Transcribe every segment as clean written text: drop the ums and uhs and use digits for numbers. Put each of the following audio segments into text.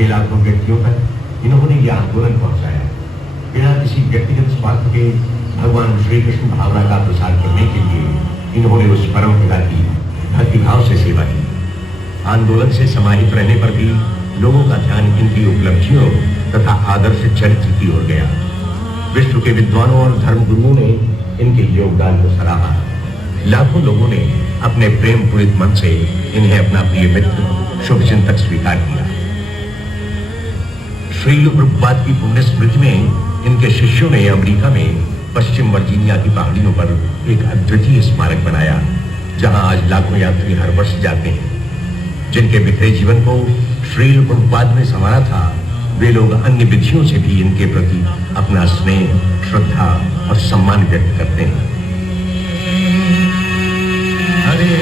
के लाखों व्यक्तियों तक इन्होंने यह आंदोलन पहुंचाया। बिना किसी व्यक्तिगत स्वार्थ के भगवान श्री कृष्ण भावना का प्रसार करने के लिए इन्होंने उस परम पिता की भक्तिभाव से सेवा की। आंदोलन से समाहित रहने पर भी लोगों का ध्यान इनकी उपलब्धियों तथा आदर्श चरित्र की ओर गया। विश्व के विद्वानों और धर्मगुरुओं ने इनके योगदान को सराहा। लाखों लोगों ने अपने प्रेम पूरित मन से इन्हें अपना प्रिय मित्र, शुभचिंतक स्वीकार किया। श्रील प्रभुपाद की पुण्य स्मृति में इनके शिष्यों ने अमेरिका में पश्चिम वर्जीनिया की पहाड़ियों पर एक अद्वितीय स्मारक बनाया, जहां आज लाखों यात्री हर वर्ष जाते हैं। जिनके बिखरे जीवन को श्रील प्रभुपाद ने संवारा था, वे लोग अन्य विधियों से भी इनके प्रति अपना स्नेह, श्रद्धा और सम्मान व्यक्त करते हैं। हरे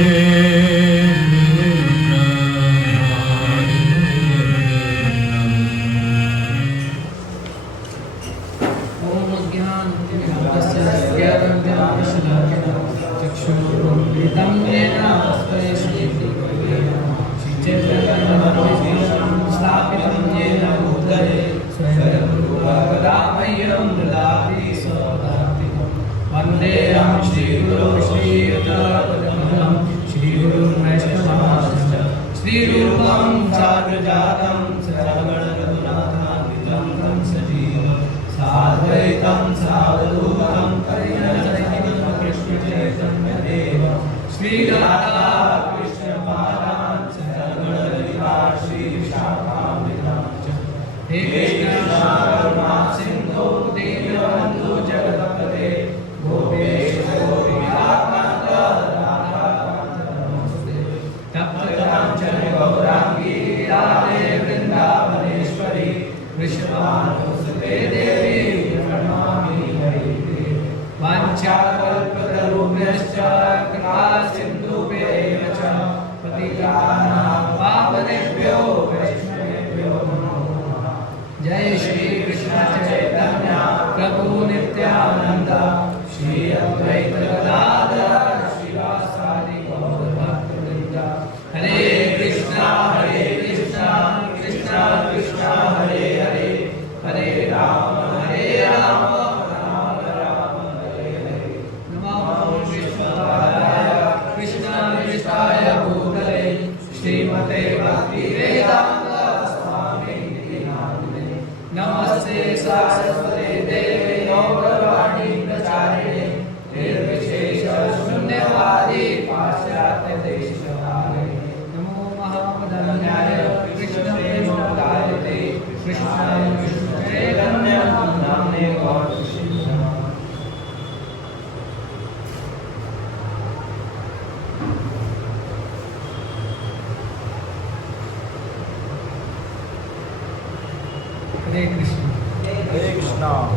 कृष्णा।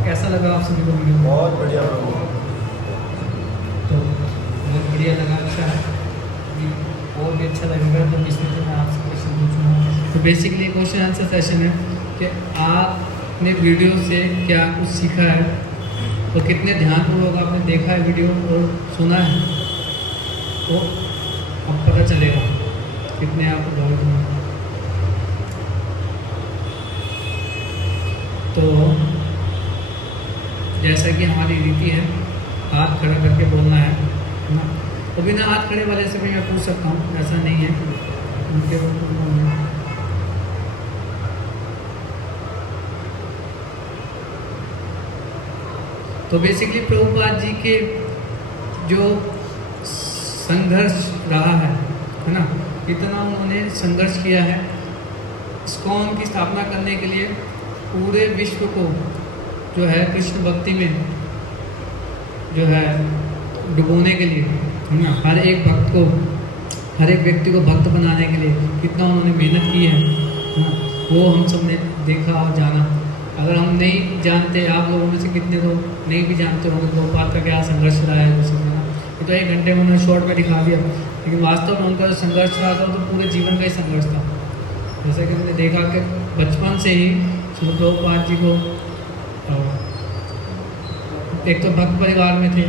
कैसा लगा आप सभी को वीडियो? बहुत बढ़िया प्रभु। तो बहुत बढ़िया लगा। अच्छा और भी अच्छा लगेगा तो इसमें तो मैं आपसे क्वेश्चन पूछूँगा। तो बेसिकली क्वेश्चन आंसर सेशन है कि आपने वीडियो से क्या कुछ सीखा है, तो कितने ध्यानपूर्वक आपने देखा है वीडियो और सुना है, तो अब पता चलेगा कितने आप प्रभावित हुए। तो जैसा कि हमारी रीति है, हाथ खड़ा करके बोलना है ना। तो बिना हाथ खड़े वाले से भी मैं पूछ सकता हूँ, ऐसा नहीं है उनके। तो बेसिकली प्रभुपाद जी के जो संघर्ष रहा है ना, इतना उन्होंने संघर्ष किया है इस्कॉन की स्थापना करने के लिए, पूरे विश्व को जो है कृष्ण भक्ति में जो है डुबोने के लिए, है ना, हर एक भक्त को, हर एक व्यक्ति को भक्त बनाने के लिए कितना उन्होंने मेहनत की है ना, वो हम सब ने देखा और जाना। अगर हम नहीं जानते, आप लोगों में से कितने लोग नहीं भी जानते होंगे प्रभुपाद का क्या संघर्ष रहा है वो सब, ये तो 1 घंटे में उन्होंने शॉर्ट में दिखा दिया, लेकिन वास्तव में उनका जो संघर्ष रहा था तो पूरे जीवन का ही संघर्ष था। जैसे कि हमने देखा कि बचपन से ही श्री प्रभुपाद जी को एक तो भक्त परिवार में थे,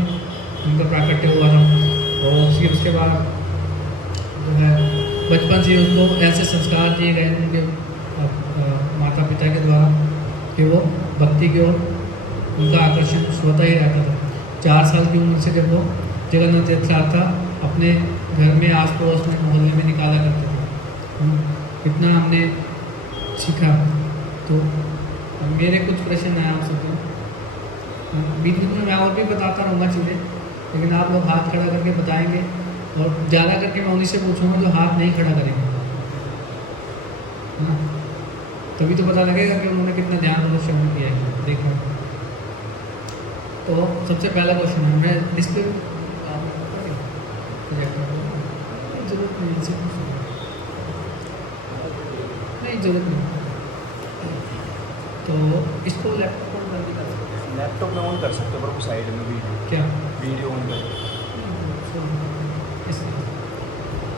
उनका प्राकट्य हुआ था, और फिर उसके बाद जो है बचपन से उसको ऐसे संस्कार दिए गए, उनके कि वो भक्ति की ओर उनका आकर्षण स्वतः ही रहता था। 4 साल की उम्र से जब वो जगन्नाथ रथ अपने घर में आस पड़ोस में मोहल्ले में निकाला करते थे। कितना हमने सीखा। तो मेरे कुछ प्रश्न हैं आप सबसे, बीच बीच में मैं और भी बताता रहूँगा चीज़ें, लेकिन आप लोग हाथ खड़ा करके बताएंगे और ज़्यादा करके मैं उन्हीं से पूछूंगा जो हाथ नहीं खड़ा करेंगे, है ना? तभी तो पता लगेगा कि उन्होंने कितना ध्यान और श्रवण किया है। देखो, तो सबसे पहला क्वेश्चन है, मैं डिस्प्ले जरूरत नहीं, तो इसको लैपटॉप पर बंद कर सकते हैं। लैपटॉप में ऑन कर सकते हो, पर वो साइड में क्या वीडियो ऑन कर।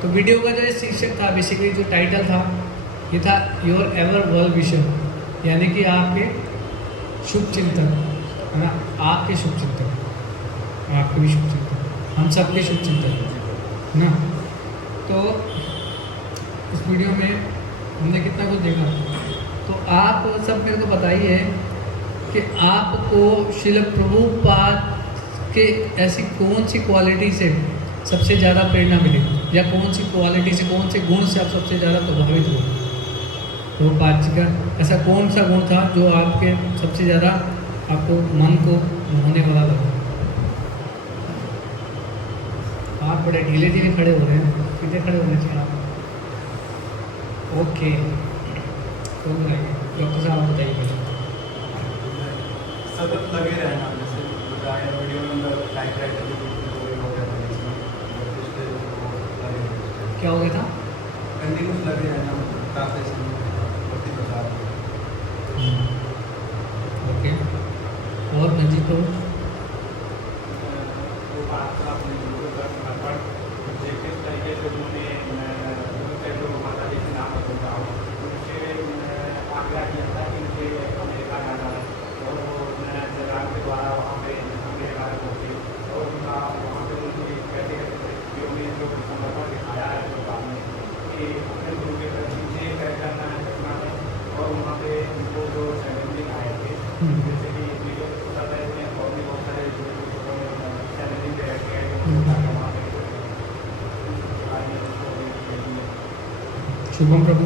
तो वीडियो का जो शीर्षक था, बेसिकली जो टाइटल था, ये था योर एवर वेल विशर, यानी कि आपके शुभ चिंतन, है ना? आपके शुभ चिंतन, आपके भी शुभ चिंतन, हम सबके शुभ चिंतन, है ना? तो इस वीडियो में हमने कितना कुछ देखा। तो आप सब मेरे को बताइए कि आपको श्रील प्रभुपाद के ऐसी कौन सी क्वालिटी से सबसे ज़्यादा प्रेरणा मिली, या कौन सी क्वालिटी से, कौन से गुण से आप सबसे ज़्यादा प्रभावित हुए? प्रभुपाद जी का ऐसा कौन सा गुण था जो आपके सबसे ज़्यादा आपको मन को मोहने वाला लगा? आप बड़े ढीले ढीले खड़े हो रहे हैं, सीधे खड़े होने चाहिए आप। ओके, तो डॉक्टर साहब आप बताइए मुझे। सतत लगे रहना, जैसे बताया वीडियो में टाइपराइटर हो गया था, क्या हो गया था? कंटिन्यूस लगे रहना, ट्रांसलेशन प्रति प्रसार। ओके, और मंजीत को शुभम प्रभु।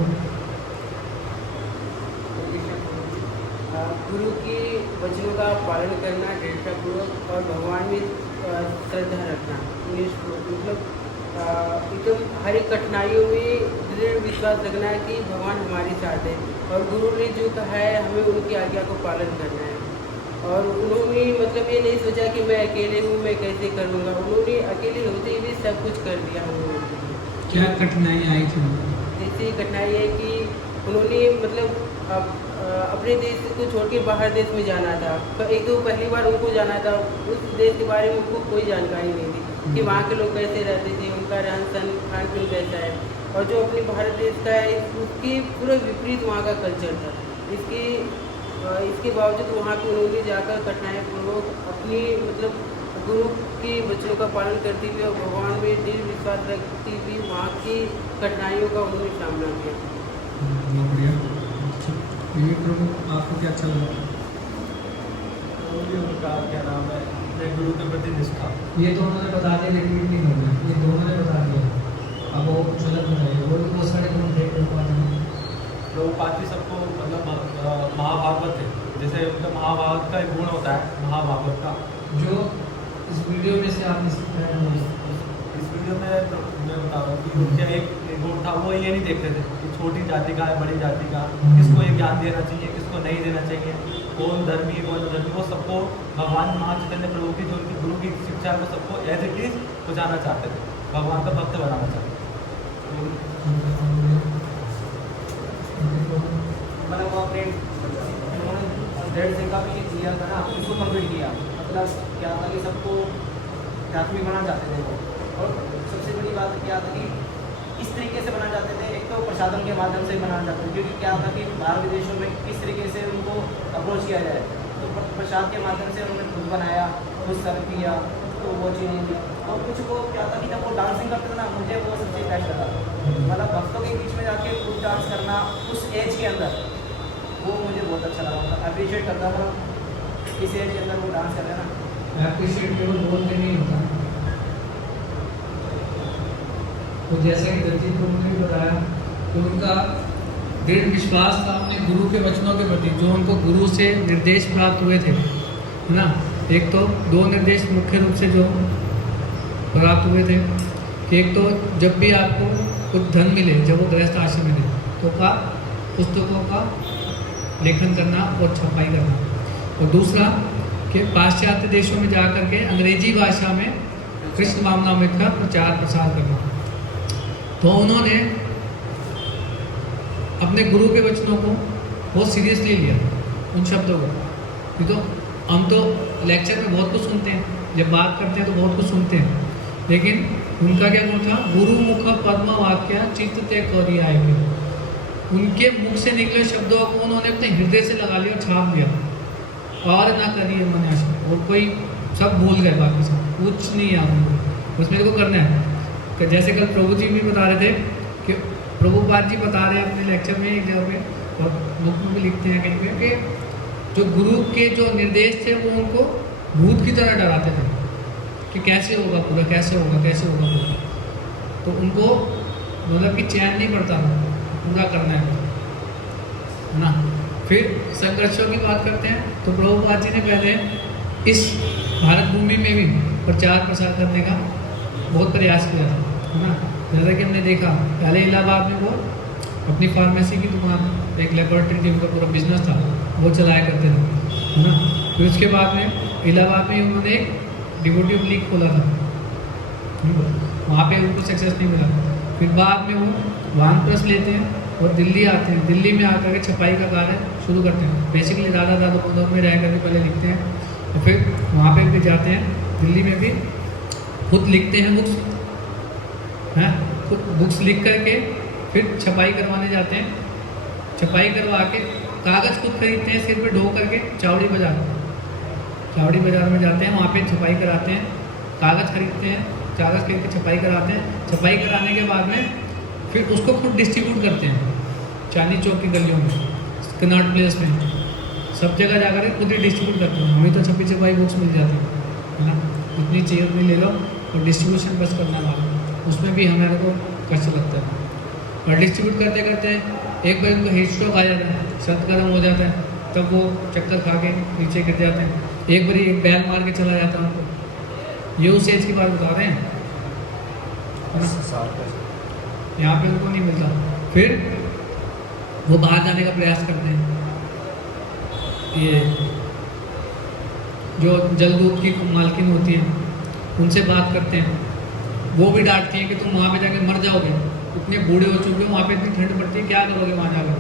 गुरु की वचनों का पालन करना दृढ़तापूर्वक और भगवान में श्रद्धा रखना, मतलब एकदम हर एक कठिनाइयों में दृढ़ विश्वास रखना है कि भगवान हमारे साथ है, और गुरु ने जो कहा है हमें उनकी आज्ञा को पालन करना है। और उन्होंने मतलब ये नहीं सोचा कि मैं अकेले हूँ, मैं कैसे करूँगा, उन्होंने अकेले होते हुए सब कुछ कर दिया उन्होंने। क्या कठिनाई आई थी? जैसे कठिनाई है कि उन्होंने मतलब अपने देश को छोड़ के बाहर देश में जाना था। एक तो पहली बार उनको जाना था, उस देश के बारे में उनको कोई जानकारी नहीं थी कि वहाँ के लोग कैसे रहते थे, उनका रहन सहन खान पीन कैसा है, और जो अपने भारत देश का है उसके पूरा विपरीत वहाँ का कल्चर था। इसके बावजूद वहाँ पे उन्होंने जाकर कठिनाई पूर्वक अपनी मतलब गुरु के वचनों का पालन करते हुए और भगवान में दृढ़ विश्वास रखती हुई वहाँ की कठिनाइयों का उन्होंने सामना किया। बहुत बढ़िया। प्रभु आपको क्या अच्छा लगा? उनका क्या नाम है, अपने गुरु के प्रति निष्ठा। ये तो उन्होंने बता दिया, रिपीट नहीं करना, ये दोनों ने बता दिया। अब वो कुछ अलग बताइए, वो भी बहुत सारे गुण थे प्रभुपाद जी। प्रभुपाद जी सबको मतलब महाभागवत है, जैसे उनका महाभारत का एक गुण होता है, महाभागवत का जो इस वीडियो में से आपने सीखा है। इस वीडियो में मैं बता रहा हूँ कि उनका एक गुण था, वो ये नहीं देखते थे कि छोटी जाति का है बड़ी जाति का, किसको ये ज्ञान देना चाहिए किसको नहीं देना चाहिए, कौन धर्मी कौन धर्मी, वो सबको भगवान महाचैतन्य प्रभु की जो उनकी गुरु की शिक्षा है वो सबको एज इट इज पहुँचाना चाहते थे, भगवान का भक्त बनाना चाहते थे। मतलब वो अपने डेढ़ से का भी दिया था ना, उसको कंप्लीट किया। मतलब क्या था कि सबको आत्मिक बनाना चाहते थे वो, और सबसे बड़ी बात क्या था कि इस तरीके से बनाना चाहते थे, एक तो प्रसादन के माध्यम से बनाना चाहते थे, क्योंकि क्या था कि बाहर विदेशों में किस तरीके से उनको अप्रोच किया जाए, तो प्रसाद के माध्यम से उन्होंने खुद बनाया, खुद सर्व किया, तो वो चीज़ नहीं थी। और कुछ को क्या था कि जब वो डांसिंग करते थे ना, मुझे वो सबसे बेस्ट लगा, मतलब भक्तों के बीच में जाके खुद डांस करना उस एज के अंदर, वो मुझे बहुत बहुत अच्छा लगा, मतलब अप्रिशिएट करता था इस एज के अंदर वो डांस कर रहे हैं ना। अप्रिशिएट केवल बोलते नहीं होता। तो जैसा कि दलजीत प्रभु ने भी बताया कि उनका दृढ़ विश्वास था अपने गुरु के वचनों के प्रति, जो उनको गुरु से निर्देश प्राप्त हुए थे, है ना। एक तो 2 निर्देश मुख्य रूप से जो प्राप्त हुए थे कि एक तो जब भी आपको कुछ धन मिले, जब वो गृहस्थ आश्रम में थे, तो का पुस्तकों का लेखन करना और छपाई करना, और दूसरा कि पाश्चात्य देशों में जा कर के अंग्रेजी भाषा में कृष्ण भावनामृत का प्रचार प्रसार करना। तो उन्होंने अपने गुरु के वचनों को बहुत सीरियसली लिया, उन शब्दों को। तो हम तो लेक्चर में बहुत कुछ सुनते हैं, जब बात करते हैं तो बहुत कुछ सुनते हैं, लेकिन उनका क्या गुण था? गुरु मुख पद्म वाक्य चित्त ते करी आएगी। उनके मुख से निकले शब्दों को उन्होंने अपने हृदय से लगा लिया और छाप दिया, और ना करिए मन आशा, और कोई सब भूल गए, बाकी सब कुछ नहीं है उनको, उसमें को करना है। कि जैसे कल प्रभु जी भी बता रहे थे कि प्रभुपाद जी बता रहे हैं अपने लेक्चर में एक जगह पे, और बुक में भी लिखते हैं कहीं पे, कि जो गुरु के जो निर्देश थे वो उनको भूत की तरह डराते थे कि कैसे होगा पूरा, कैसे होगा, कैसे होगा पूरा। तो उनको मतलब कि चैन नहीं पड़ता था, पूरा करना है ना। फिर संघर्षों की बात करते हैं तो प्रभुपाद जी ने पहले इस भारत भूमि में भी प्रचार प्रसार करने का बहुत प्रयास किया था, है ना। जैसा कि हमने देखा, पहले इलाहाबाद में वो अपनी फार्मेसी की दुकान, एक लेबोरेटरी थी, उनका पूरा बिजनेस था, वो चलाया करते थे, है ना। फिर उसके बाद में इलाहाबाद में उन्होंने एक डिवोटिव लीग खोला था, वहाँ पे उनको सक्सेस नहीं मिला। फिर बाद में वो वानप्रस्थ लेते हैं और दिल्ली आते हैं, दिल्ली में आकर के छपाई का कार्य शुरू करते हैं। बेसिकली राधा दामोदर में रह करके पहले लिखते हैं, और फिर वहाँ पे भी जाते हैं, दिल्ली में भी खुद लिखते हैं बुक्स, हैं, खुद बुक्स लिख करके फिर छपाई करवाने जाते हैं। छपाई करवा के कागज़ खुद खरीदते हैं, सिर पे ढो करके चावड़ी बाज़ार में जाते हैं, वहाँ पे छपाई कराते हैं, कागज़ खरीदते हैं, कागज़ खरीद के छपाई कराते हैं। छपाई कराने के बाद में फिर उसको खुद डिस्ट्रीब्यूट करते हैं, चांदनी चौक की गलियों में, कनॉट प्लेस में, सब जगह जाकर के खुद ही डिस्ट्रीब्यूट करते हैं। हमें तो छपी छपाई बुक्स मिल जाती है ना, इतनी चाहिए उतनी ले लो, और डिस्ट्रीब्यूशन बस करना वाला, उसमें भी हमारे को कष्ट लगता है। और डिस्ट्रीब्यूट करते करते एक बार उनको हीट स्ट्रोक आ जाता है, सर्द गर्म हो जाता है, तब वो चक्कर खा के नीचे गिर जाते हैं। एक बार एक बैल मार के चला जाता है उनको, ये उस एज की बात बता रहे हैं, यहाँ पे उनको नहीं मिलता। फिर वो बाहर जाने का प्रयास करते हैं, ये जो जलदूत की मालकिन होती हैं उनसे बात करते हैं, वो भी डांटती हैं कि तुम वहाँ पे जाके मर जाओगे, इतने बूढ़े हो चुके हो, वहाँ पे इतनी ठंड पड़ती है, क्या करोगे वहाँ जाकर,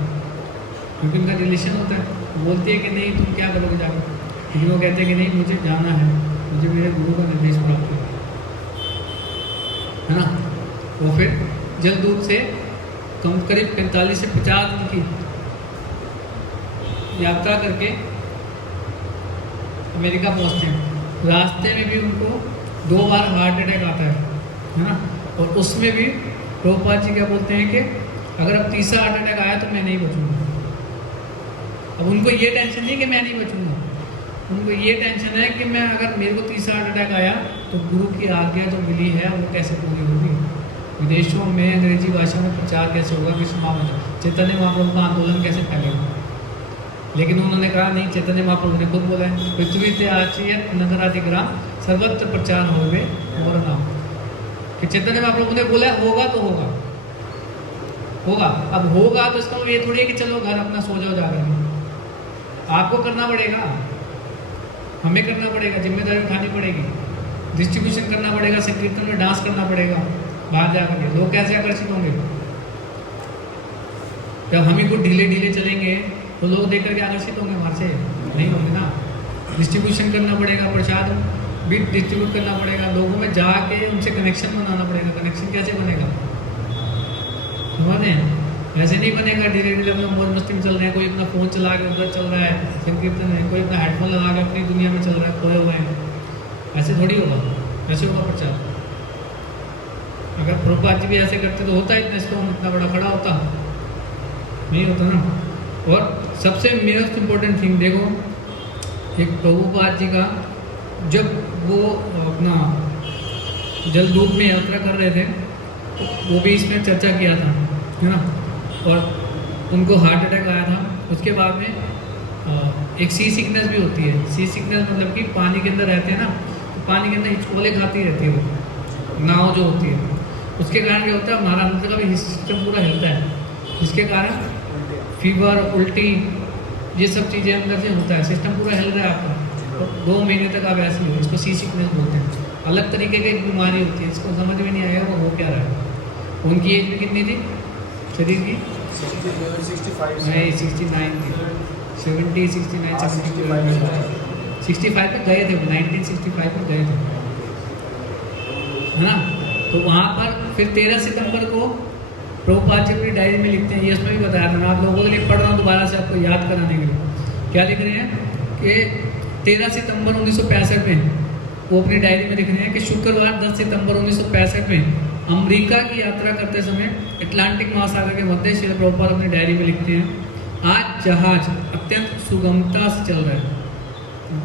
क्योंकि उनका रिलेशन होता है। बोलती है कि नहीं तुम क्या करोगे जाकर, लेकिन वो कहते हैं कि नहीं मुझे जाना है, मुझे मेरे गुरु का निर्देश प्राप्त है ना। वो फिर जलदूत से करीब 45 से 50 दिन की यात्रा करके अमेरिका पहुंचते हैं। रास्ते में भी उनको 2 बार हार्ट अटैक आता है ना। और उसमें भी प्रभुपाद जी क्या बोलते हैं कि अगर अब तीसरा हार्ट अटैक आया तो मैं नहीं बचूंगा। अब उनको ये टेंशन नहीं कि मैं नहीं बचूंगा, उनको ये टेंशन है कि मैं अगर मेरे को तीसरा हार्ट अटैक आया तो गुरु की आज्ञा जो मिली है वो कैसे पूरी होगी, विदेशों में अंग्रेजी भाषा में प्रचार कैसे होगा, विश्व महाप्रभु चैतन्य महाप्रभु का आंदोलन कैसे फैलेगा। लेकिन उन्होंने कहा नहीं, चैतन्य महाप्रभु ने खुद बोला है, पृथ्वी ते आचियत नगराधिग्राम सर्वत्र प्रचार होवे मोर नाम, कि चैतन्य महाप्रभु ने बोला होगा तो होगा होगा। अब होगा तो इसका मतलब ये थोड़ी है कि चलो घर अपना सो जाओ जाकर, आपको करना पड़ेगा, हमें करना पड़ेगा, जिम्मेदारी उठानी पड़ेगी, डिस्ट्रीब्यूशन करना पड़ेगा, संकीर्तन में डांस करना पड़ेगा, बाहर जाकर के लोग कैसे आकर्षित होंगे। जब हम ही कुछ ढीले ढीले चलेंगे तो लोग देख करके आकर्षित होंगे, हमारे से नहीं होंगे ना। डिस्ट्रीब्यूशन करना पड़ेगा, प्रसाद भी डिस्ट्रीब्यूट करना पड़ेगा, लोगों में जाके उनसे कनेक्शन बनाना पड़ेगा। कनेक्शन कैसे बनेगा, समझ हैं? ऐसे नहीं बनेगा धीरे धीरे अपना मौज मस्ती में चल रहे हैं, कोई अपना फ़ोन चला के उधर चल रहा है संकीर्तन है, कोई अपना हेडफोन लगा के अपनी दुनिया में चल रहा है, खोए हुए हैं। ऐसे थोड़ी होगा, ऐसे होगा प्रचार। अगर प्रभुपाद जी भी ऐसे करते तो होता इतना स्टोन इतना बड़ा खड़ा होता, नहीं होता ना। और सबसे मोस्ट इम्पोर्टेंट थिंग देखो, एक प्रभुपाद जी का जब वो अपना जलदूत में यात्रा कर रहे थे तो वो भी इसमें चर्चा किया था, है ना। और उनको हार्ट अटैक आया था, उसके बाद में एक सी सिकनेस भी होती है। सी सिकनेस मतलब कि पानी के अंदर रहते हैं ना, तो पानी के अंदर हिचकोले खाती रहती है वो नाव जो होती है, उसके कारण क्या होता है हमारा अंदर का भी सिस्टम पूरा हिलता है, जिसके कारण फीवर, उल्टी, ये सब चीज़ें अंदर से होता है, सिस्टम पूरा हिल रहा है आपका। तो 2 महीने तक आप ऐसे हो, इसको सी सिकनेस बोलते हैं। अलग तरीके की एक बीमारी होती है, इसको समझ में नहीं आएगा वो हो क्या रहा है। उनकी एज भी कितनी थी शरीर की? 65 नहीं 69 थी, 70, 69, 65 पे गए थे, 1965 में गए थे, है ना। तो वहाँ पर फिर 13 सितंबर को प्रभुपाद जी अपनी डायरी में लिखते हैं, ये उसमें भी बताया था, मैं आप लोगों के लिए पढ़ रहा हूँ दोबारा से आपको याद कराने के लिए। क्या लिख रहे हैं कि 13 सितंबर 1965 में वो अपनी डायरी में लिख रहे हैं कि शुक्रवार 10 सितंबर 1965 में अमेरिका की यात्रा करते समय अटलांटिक महासागर के मध्य श्री प्रभुपाद अपनी डायरी में लिखते हैं, आज जहाज अत्यंत सुगमता से चल रहा है।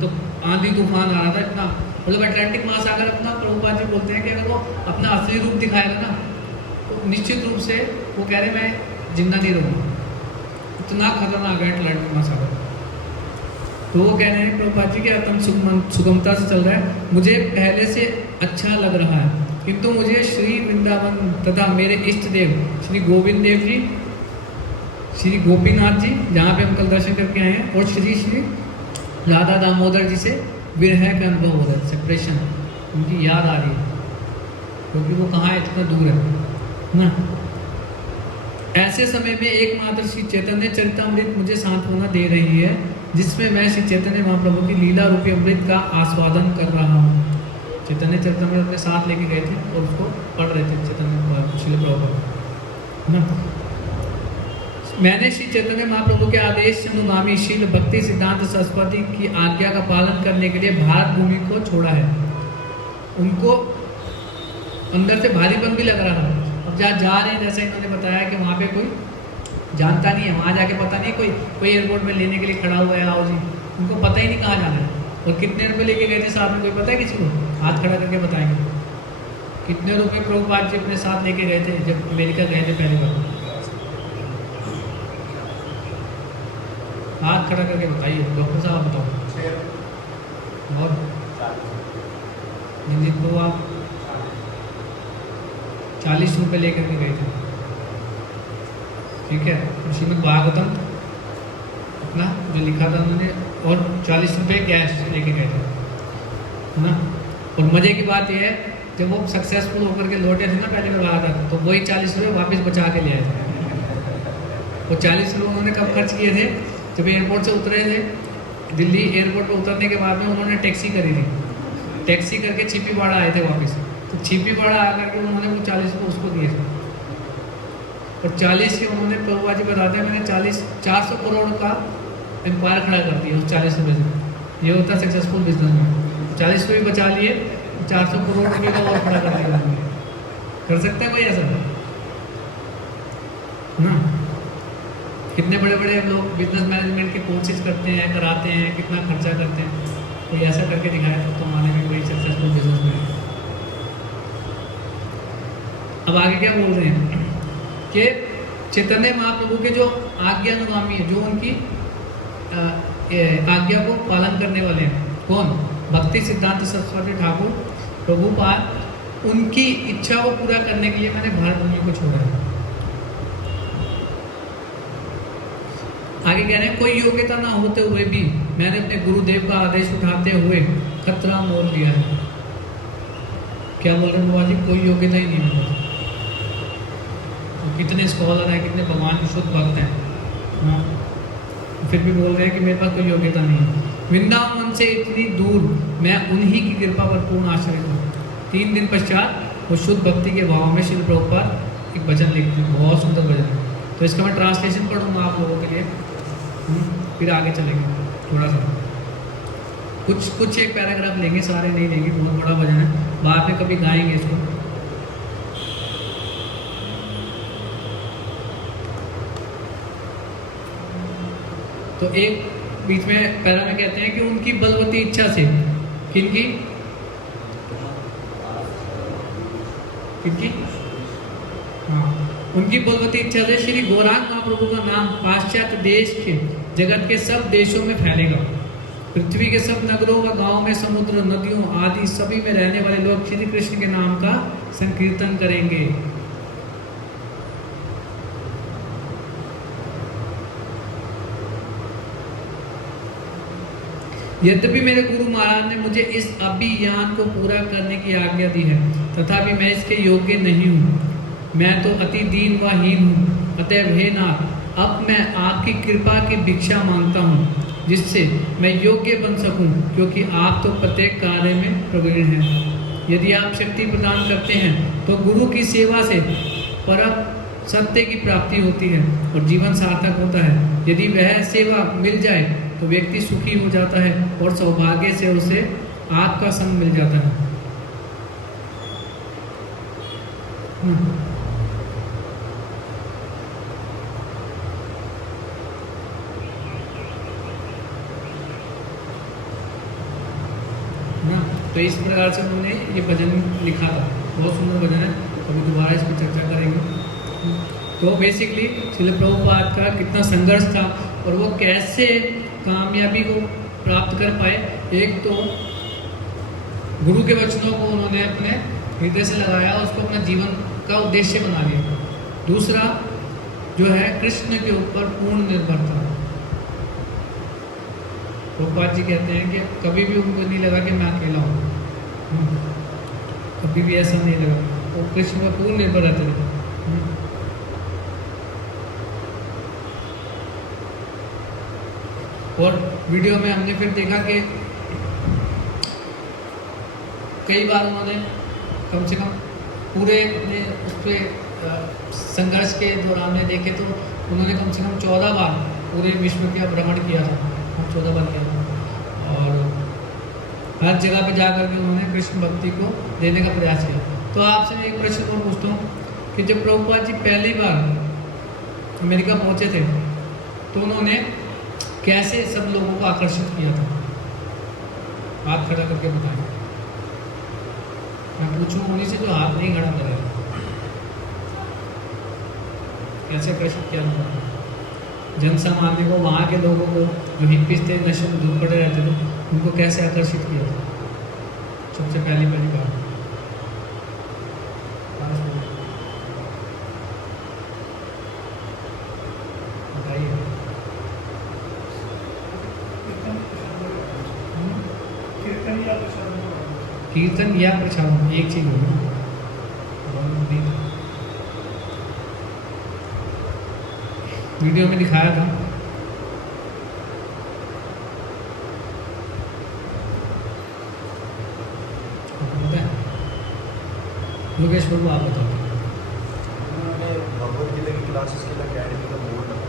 तो आंधी तूफान आ रहा था इतना, मतलब अटलांटिक महासागर अपना, प्रभुपाद जी बोलते हैं कि अगर वो अपना असली रूप दिखाएगा ना तो निश्चित रूप से वो कह रहे हैं मैं जिंदा नहीं रहूँगा, इतना खतरनाक है अटलांटिक महासागर। तो वो कह रहे हैं प्रभुपाद जी कि अत्यंत सुगमता से चल रहा है, मुझे पहले से अच्छा लग रहा है, किंतु मुझे श्री वृंदावन तथा मेरे इष्ट देव श्री गोविंद देव जी, श्री गोपीनाथ जी जहाँ पे हम कल दर्शन करके आए हैं, और श्री श्री राधा दामोदर जी से विरह का अनुभव हो रहा है, सेपरेशन, उनकी याद आ रही है, क्योंकि वो कहाँ है, इतना दूर है ना। ऐसे समय में एकमात्र श्री चैतन्य चरितामृत मुझे सांत्वना दे रही है, जिसमें मैं श्री चैतन्य महाप्रभु की लीला रूपी अमृत का आस्वादन कर रहा हूँ। चैतन्य चरितामृत अपने साथ लेके गए थे और उसको पढ़ रहे थे चैतन्य श्रील प्रभुपाद ना। मैंने श्री चैतन्य महाप्रभु के आदेश अनुगामी शील भक्ति सिद्धांत सरस्वती की आज्ञा का पालन करने के लिए भारत भूमि को छोड़ा है। उनको अंदर से भारीपन भी लग रहा था। अब जहाँ जा रहे हैं, जैसे इन्होंने बताया कि वहाँ पे कोई जानता नहीं है, वहाँ जाके पता नहीं कोई एयरपोर्ट में लेने के लिए खड़ा हुआ है, आओ जी, उनको पता ही नहीं कहाँ जाना है। और कितने रुपए लेके गए थे साथ में, कोई पता है किसी को? हाथ खड़ा करके बताएंगे कितने रुपए प्रभुपाद जी अपने साथ लेके गए थे जब अमेरिका गए थे पहली बार? हाथ खड़ा करके बताइए, डॉक्टर साहब बताओ। और जिंदगी को आप 40 रुपये लेकर के गए थे, ठीक है। श्रीमद् भागवतम अपना जो लिखा था उन्होंने, और 40 रुपये कैश लेके गए थे, है ना। और मज़े की बात यह है, जब वो सक्सेसफुल होकर के लौटे थे ना पहले बार आया था, तो वही 40 रुपये वापस बचा के ले आए थे। वो 40 रुपये उन्होंने कब खर्च किए थे? जब एयरपोर्ट से उतरे थे, दिल्ली एयरपोर्ट पर उतरने के बाद में उन्होंने टैक्सी करी थी, टैक्सी करके छिपीपाड़ा आए थे वापस। तो छिपीपाड़ा आकर के उन्होंने वो 40 रुपये उसको दिए थे, और 40 के उन्होंने प्रभुपाद जी बताते हैं मैंने 400 करोड़ का एम्पायर खड़ा कर दिया उस 40 रुपये से। ये होता है सक्सेसफुल बिजनेस में। 40 रुपये बचा लिए, 400 करोड़ रुपये का और खड़ा कर दिया। कर सकता है कोई ऐसा ना? कितने बड़े बड़े लोग बिजनेस मैनेजमेंट के कोर्सेज करते हैं, कराते हैं, कितना खर्चा करते हैं, कोई ऐसा करके दिखाया तो माने में कोई सक्सेसफुल बिजनेस में। अब आगे क्या बोल रहे हैं कि चैतन्य महाप्रभु के जो आज्ञानुगामी है, जो उनकी आज्ञा को पालन करने वाले हैं, कौन? भक्ति सिद्धांत सरस्वती ठाकुर प्रभुपाद, उनकी इच्छा को पूरा करने के लिए मैंने भारत भूमि को छोड़ा है। आगे कह रहे हैं कोई योग्यता ना होते हुए भी मैंने अपने गुरुदेव का आदेश उठाते हुए खतरा मोल लिया है। क्या बोल रहे हैं बाबा जी? कोई योग्यता ही नहीं है। तो कितने स्कॉलर हैं, कितने भगवान के शुद्ध भक्त हैं, हाँ, फिर भी बोल रहे हैं कि मेरे पास कोई योग्यता नहीं है। वृंदावन से इतनी दूर मैं उन्हीं की कृपा पर पूर्ण आश्रित हूँ। 3 दिन पश्चात वो शुद्ध भक्ति के भाव में श्री प्रभुपाद एक भजन लिखते हैं, बहुत सुंदर भजन है। तो इसका मैं ट्रांसलेशन पढ़ूंगा आप लोगों के लिए, फिर आगे चलेंगे। थोड़ा सा कुछ एक पैराग्राफ लेंगे, सारे नहीं लेंगे, बहुत बड़ा भजन है, बाद में कभी गाएंगे इसको। तो एक बीच में पैरा में कहते हैं कि उनकी बलवती इच्छा से, किनकी हाँ, उनकी बलवती इच्छा से श्री गौरांग महाप्रभु का नाम पाश्चात्य देश के जगत के सब देशों में फैलेगा। पृथ्वी के सब नगरों व गांवों में, समुद्र, नदियों आदि सभी में रहने वाले लोग श्री कृष्ण के नाम का संकीर्तन करेंगे। यद्यपि मेरे गुरु महाराज ने मुझे इस अभियान को पूरा करने की आज्ञा दी है, तथापि मैं इसके योग्य नहीं हूँ। मैं तो अति दीन व हीन हूँ। अतएव हे नाथ, अब मैं आपकी कृपा की भिक्षा मांगता हूँ, जिससे मैं योग्य बन सकूं, क्योंकि आप तो प्रत्येक कार्य में प्रवीण हैं। यदि आप शक्ति प्रदान करते हैं तो गुरु की सेवा से परम सत्य की प्राप्ति होती है और जीवन सार्थक होता है। यदि वह सेवा मिल जाए तो व्यक्ति सुखी हो जाता है और सौभाग्य से उसे आपका संग मिल जाता है। तो इस प्रकार से उन्होंने ये भजन लिखा था, बहुत सुंदर भजन है, अभी दोबारा इस पर चर्चा करेंगे। तो बेसिकली श्रील प्रभुपाद का कितना संघर्ष था और वो कैसे कामयाबी को प्राप्त कर पाए। एक तो गुरु के वचनों को उन्होंने अपने हृदय से लगाया, उसको अपना जीवन का उद्देश्य बना लिया। दूसरा जो है कृष्ण के ऊपर पूर्ण निर्भरता। प्रभुपाद जी कहते हैं कि कभी भी उनको नहीं लगा कि मैं अकेला हूँ, कभी भी ऐसा नहीं लगा, वो कृष्ण पर पूर्ण निर्भर रहते थे। और वीडियो में हमने फिर देखा कि कई बार उन्होंने कम से कम पूरे अपने उस पर संघर्ष के दौरान में देखे तो उन्होंने कम से कम 14 बार पूरे विश्व का भ्रमण किया था। 14 बार किया था और हर जगह पे जाकर के उन्होंने कृष्ण भक्ति को देने का प्रयास किया। तो आपसे मैं एक प्रश्न और पूछता हूँ कि जब प्रभुपाद जी पहली बार अमेरिका पहुँचे थे तो उन्होंने कैसे सब लोगों को आकर्षित किया था? हाथ खड़ा करके बताएं। मैं पूछूं उन्हीं से जो हाथ नहीं खड़ा करे, कैसे आकर्षित किया था? जन सामान्य को, वहाँ के लोगों को जो हिप्पीज थे, नशे में धूप पड़े रहते थे, उनको कैसे आकर्षित किया था? सबसे पहली बात बताइए। कीर्तन या प्रसाद, एक चीज होगी। वीडियो में दिखाया था। योगेश बाबू आप बताओ। भगवत गीता की क्लासेस के लिए अकेडमी का बोर्ड लगा।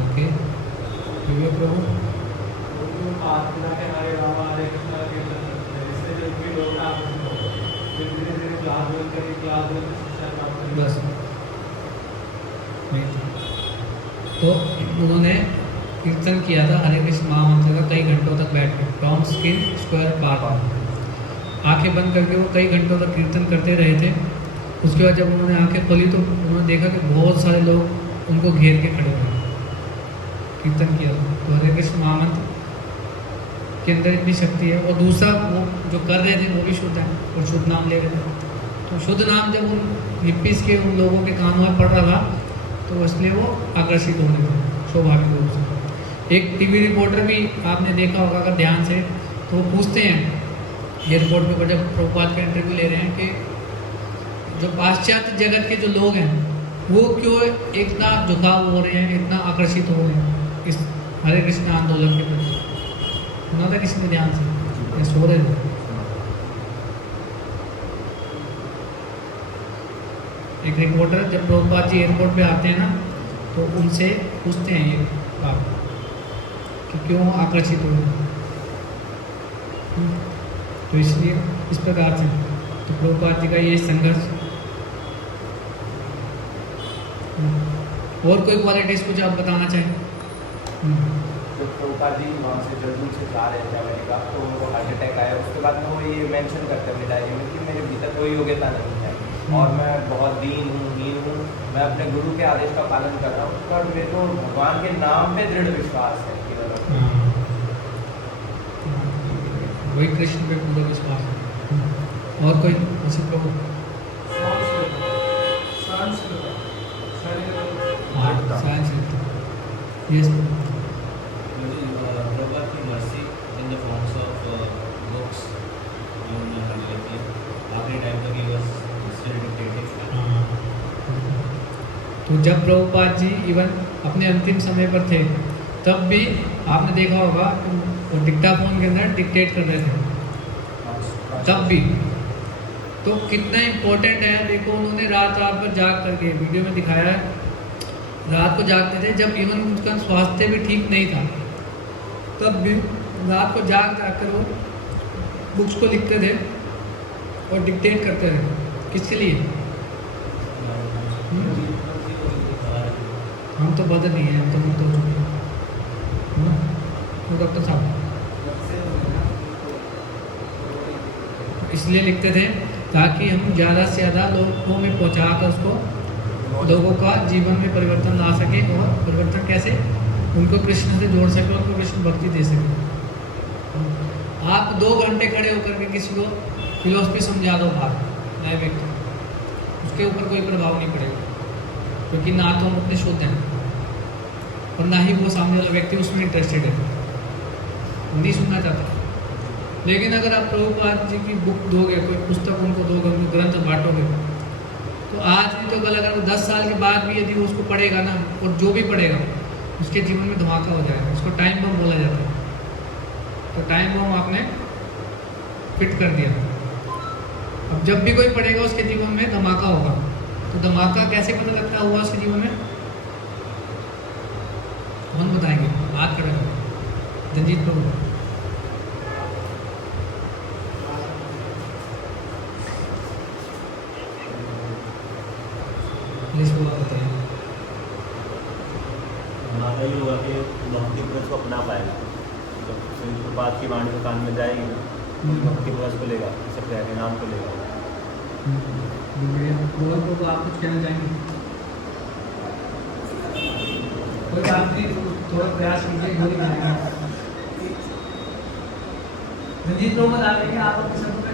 ओके, योगेश प्रभु हरे राम हरे कृष्ण कीर्तन करते हैं, इससे जो भी लोग फिर धीरे धीरे क्लास ज्वाइन करेंगे, क्लास ज्वाइन शिक्षा प्राप्त करेंगे। बस तो उन्होंने कीर्तन किया था हरे कृष्ण महामंत्र का कई घंटों तक बैठ कर, फ्रॉम स्किन स्क्वायर पार्ट। आंखें बंद करके वो कई घंटों तक कीर्तन करते रहे थे। उसके बाद जब उन्होंने आंखें खोली तो उन्होंने देखा कि बहुत सारे लोग उनको घेर के खड़े हुए, कीर्तन किया था। तो हरे कृष्ण महामंत्र के अंदर इतनी शक्ति है। और दूसरा वो जो कर रहे थे वो भी शुद्ध है और शुद्ध नाम ले रहे थे। तो शुद्ध नाम जब उन हिप्पीज के, उन लोगों के कानों में पड़ रहा था तो इसलिए वो आकर्षित होने थे स्वाभाविक रूप से। एक टीवी रिपोर्टर भी आपने देखा होगा अगर ध्यान से, तो वो पूछते हैं एयरपोर्ट पे जब प्रभुपाद का इंटरव्यू ले रहे हैं कि जो पाश्चात्य जगत के जो लोग हैं वो क्यों इतना झुकाव हो रहे हैं, इतना आकर्षित हो रहे हैं इस हरे कृष्ण आंदोलन के प्रति। सुना था किसी ने ध्यान से? सो रहे थे। एक रिपोर्टर जब प्रभुपाद जी एयरपोर्ट पे आते हैं ना तो उनसे पूछते हैं ये बात कि क्यों आकर्षित हो रहे हैं। तो इसलिए इस प्रकार से तो प्रभुपाद जी का ये संघर्ष। और कोई क्वालिटीज कुछ आप बताना चाहें? जब प्रभुपाद जी वहाँ से जर्मनी से जा रहे थे अमेरिका, तो उनको हार्ट अटैक आया। उसके बाद में वो ये मेंशन करते हैं अपनी डायरी में कि मेरे भीतर कोई योग्यता नहीं है और मैं बहुत दीन हूँ, हीन हूँ, मैं अपने गुरु के आदेश का पालन कर रहा हूँ, पर मेरे को भगवान के नाम पे दृढ़ विश्वास है केवल। वही कृष्ण पे पूरा विश्वास है। और कोई किसी प्रभु Yes. Prabhupada की mercy in the forms of books उन्होंने हमें लिखी। आखिरी टाइम तक he was still dictating। तो जब प्रभुपाद जी इवन अपने अंतिम समय पर थे, तब भी आपने देखा होगा वो डिक्टाफोन के अंदर डिक्टेट कर रहे थे, तब भी। तो कितना इम्पोर्टेंट है, देखो उन्होंने रात रात भर जाग करके, वीडियो में दिखाया है, रात को जागते थे, जब इवन उनका स्वास्थ्य भी ठीक नहीं था, तब भी रात को जाग कर वो बुक्स को लिखते थे और डिक्टेट करते थे। किसके लिए? हम तो बदल नहीं हैं, हम तो डॉक्टर साहब इसलिए लिखते थे ताकि हम ज़्यादा से ज़्यादा लोगों में पहुँचा कर उसको, लोगों का जीवन में परिवर्तन ला सके। और परिवर्तन कैसे? उनको कृष्ण से जोड़ सके, उनको कृष्ण भक्ति दे सके। आप 2 घंटे खड़े होकर के किसी को फिलोसफी समझा दो बाहर, नए व्यक्ति, उसके ऊपर कोई प्रभाव नहीं पड़ेगा, क्योंकि ना तो हम अपने शुद्ध हैं और ना ही वो सामने वाला व्यक्ति उसमें इंटरेस्टेड है, नहीं सुनना चाहता। लेकिन अगर आप प्रभुपाद जी की बुक दोगे, कोई पुस्तक उनको दोगे, उनको ग्रंथ बांटोगे, तो आज नहीं तो कल, अगर 10 साल के बाद भी यदि वो उसको पढ़ेगा ना, और जो भी पढ़ेगा उसके जीवन में धमाका हो जाएगा। उसको टाइम बम बोला जाता है। तो टाइम बम आपने फिट कर दिया। अब जब भी कोई पढ़ेगा उसके जीवन में धमाका होगा। तो धमाका कैसे पता लगता हुआ उसके जीवन में? कौन बताएंगे? बात करेंगे रंजीत प्रभु। बताइए। हमारा ये हुआ कि भक्ति पुरुष को अपना पाएगा, जब प्रभात की वाणी को कान में जाएगी ना, भक्ति पुरुष को लेगा, सब कह नाम को लेगा। को आप कुछ कहना चाहेंगे? कोई बात नहीं, थोड़ा प्रयास कीजिए, गोली खाएगा। रंजीत लोग बता रहे हैं आप अपने शब्दों में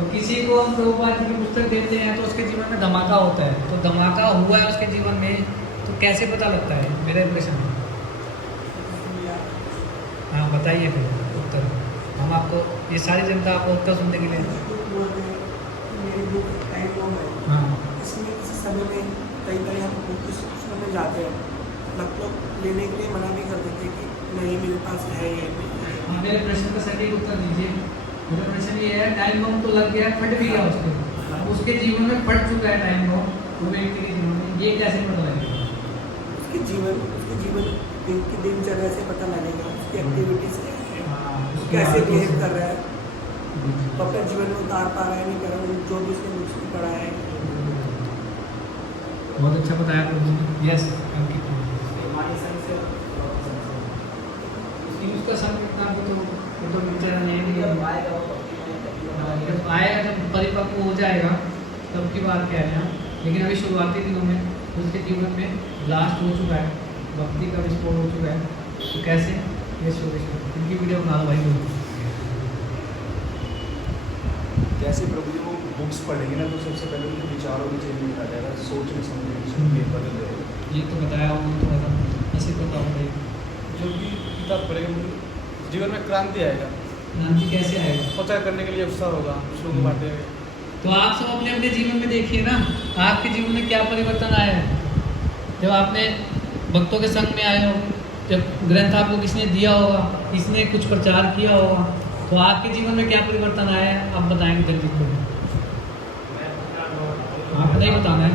तो किसी को हम प्रभुपाद जी की पुस्तक देते हैं तो उसके जीवन में धमाका होता है। तो धमाका हुआ है उसके जीवन में, तो कैसे पता लगता है? मेरा इंप्रेशन है। हाँ बताइए फिर उत्तर। हम आपको, ये सारी जनता आपको उत्तर सुनने के लिए। हाँ इसमें किसी समय में कई बार हम पुस्तक में जाते हैं, मतलब लेने के लिए मना भी कर देते कि नहीं मेरे पास है ये। हाँ, मेरे प्रश्न का सटीक उत्तर दीजिए। मेरा प्रश्न ये है, टाइम बम तो लग गया, फट भी गया उसके, अब उसके जीवन में फट चुका है टाइम बम, वो व्यक्ति के जीवन में, ये कैसे पता लगेगा? उसके जीवन की दिनचर्या से पता लगेगा, उसकी एक्टिविटी से कैसे बिहेव कर रहा है, वो अपने जीवन में उतार पा रहा है नहीं कर रहा है, जो भी उसने मुझसे पढ़ा है। बहुत अच्छा बताया प्रभु जी। यस उसका संग कितना तो विचार नहीं है, जब आएगा, जब परिपक्व हो जाएगा तब की बात कह रहे हैं। लेकिन अभी शुरुआती दिनों में उसके जीवन में ब्लास्ट हो चुका है, भक्ति का विस्फोट हो चुका है। तो कैसे? ये इनकी वीडियो बना लो भाई। जैसे प्रभु जी वो बुक्स पढ़ेंगे ना, तो सबसे पहले उनके विचारों में चेंज आ जाएगा, सोचने समझने की शक्ति बदल जाएगी। ये तो बताया उन्होंने, थोड़ा सा ऐसे बताओ भाई। जो भी किताब पढ़ेगा जीवन में क्रांति आएगा। क्रांति कैसे आएगा? प्रचार करने के लिए उत्साह होगा, दूसरों को बांटे। तो आप सब अपने अपने जीवन में देखिए ना, आपके जीवन में क्या परिवर्तन आया है। जब आपने भक्तों के संग में आए हो, जब ग्रंथ आपको किसने दिया होगा, किसने कुछ प्रचार किया होगा, तो आपके जीवन में क्या परिवर्तन आया है आप बताएंगे जल्दी को। आपको नहीं बताना है,